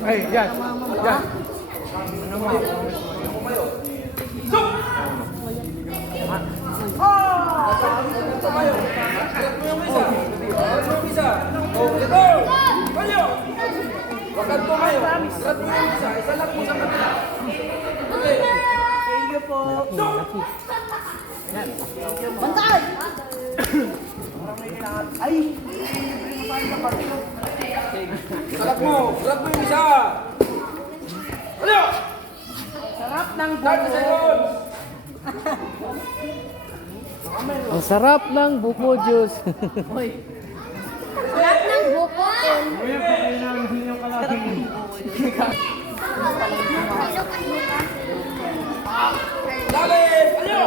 Ay, yan. Yan. Thank you po. Bantay! Ay! Sarap mo yung isa. Ano? Sarap ng 30 seconds. Ang sarap ng buko juice. Sarap ng buko. Lalim! Ano?